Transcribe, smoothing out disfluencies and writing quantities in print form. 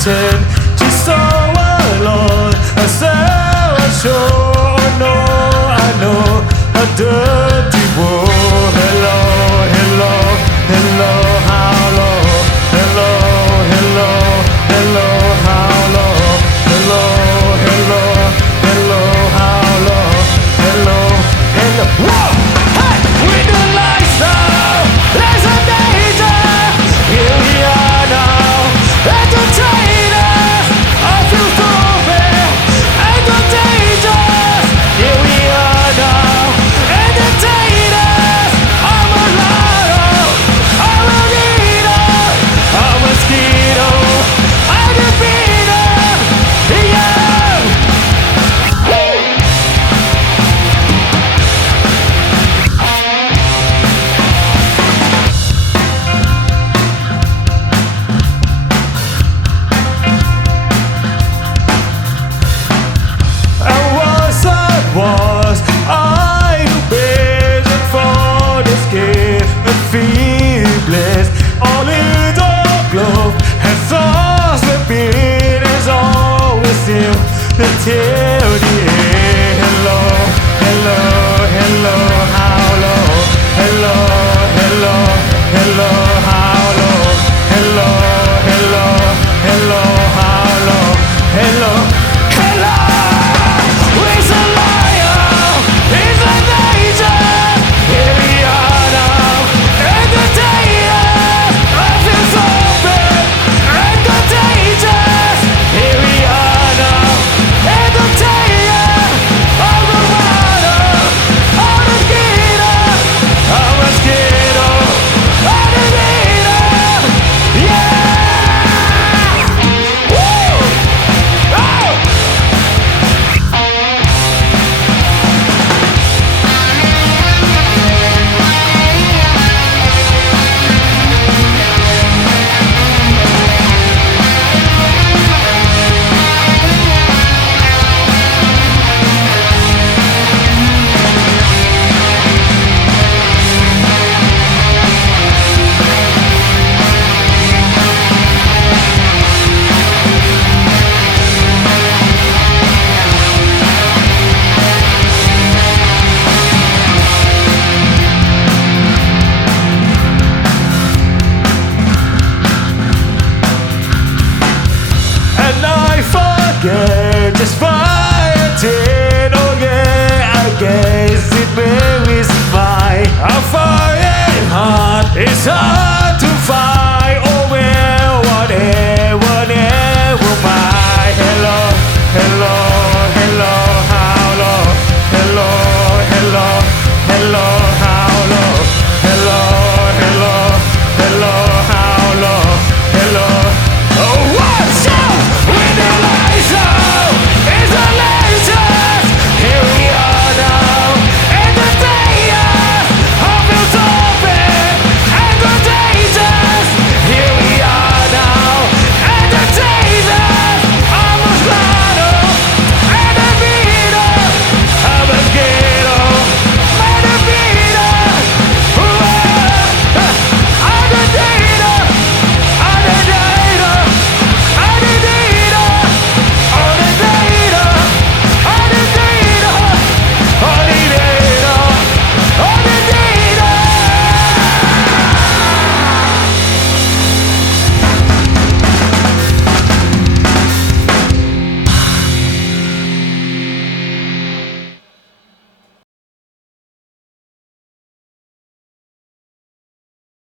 pretend she's so alone. I say I sure know, I know a dirty world. Hello, hello, hello, how low? Hello, hello, hello, how low? Hello, hello, hello, how low? Hello, hello. Whoa! Hey, with the lights down, there's a danger. Here we are now, entertainers. I feel stupid, entertainers. Here we are now, entertainers. I'm a liar, I'm a leader, I'm a mosquito, I'm a beater. Yeah. Was I waiting for this gift of feebleness? All in the globe has always been as always still until the end. Hello, hello, hello, how low? Hello, hello, hello, how low? Hello, hello, hello, how low? Hello, hello. He's a liar, he's a danger. Here we are now, entertainers. I feel so bad, entertainers. Here we are now, entertainers. I'm a rider, I'm a getter, I'm a mosquito, I'm a leader. Yeah! Woo! Oh! And I forget just fighting, oh yeah, I get